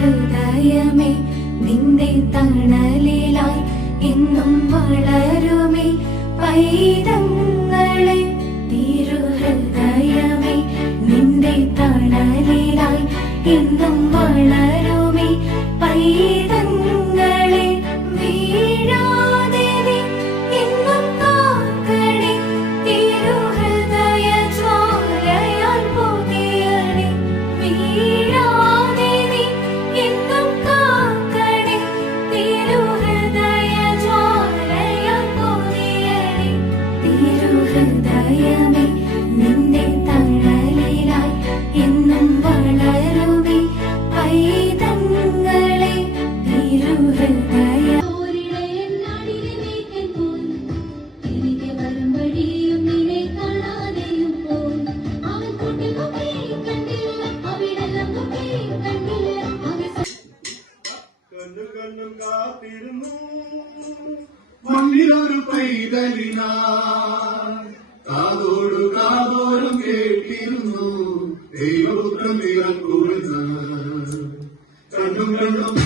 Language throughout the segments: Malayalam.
തിരുഹൃദയമേ നിന്റെ തണലിലായി എന്നും വളരുമേ പൈതങ്ങളെ. തിരുഹൃദയമേ നിന്റെ തണലിലായി എന്നും വളരുമേ പൈതങ്ങളെ. വീഴാതെ നീ എന്നും കാക്കണേ തിരുഹൃദയ ജ്വാലയാൽ പൊതിയണേ. വീഴാതെ നീ എന്നും കാക്കണേ തിരുഹൃദയ ജ്വാലയാൽ പൊതിയണേ. തിരുഹൃദയമേ നിന്റെ തണലിലായി എന്നും വളരുമേ പൈതങ്ങളെ. തിരുഹൃദയ കണ്ണും കാത്തിരുന്നു മണ്ണിലൊരു പൈതലിനാ കാതോടു കാതോരം കേട്ടിരുന്നു ദൈവപുത്രൻ നിലക്കുറിച്ച കണ്ണും കണ്ണും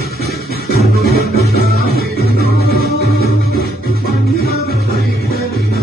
കാത്തിരുന്നു മണ്ണിലൊരു പൈതലിനാ.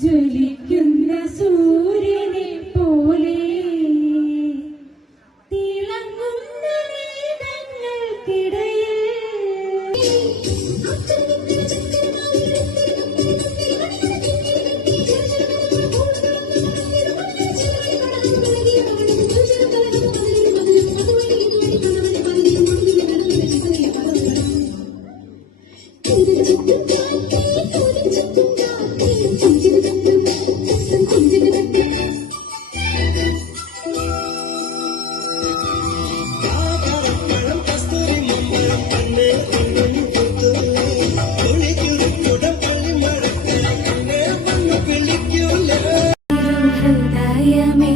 ജ്വലിക്കുന്ന സൂര്യനെ പോലെ തിളങ്ങുന്ന മേഘങ്ങൾക്കിടയിൽ തിരുഹൃദയമേ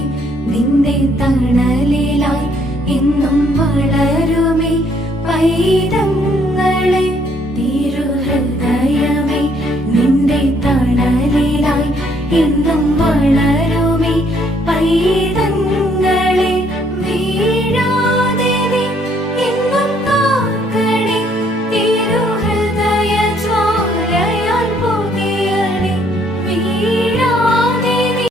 നിന്റെ തണലിലായി എന്നും വളരുമേ പൈതങ്ങളെ. തിരുഹൃദയമേ നിന്റെ തണലിലായി എന്നും വളരുമേ പൈതങ്ങളെ.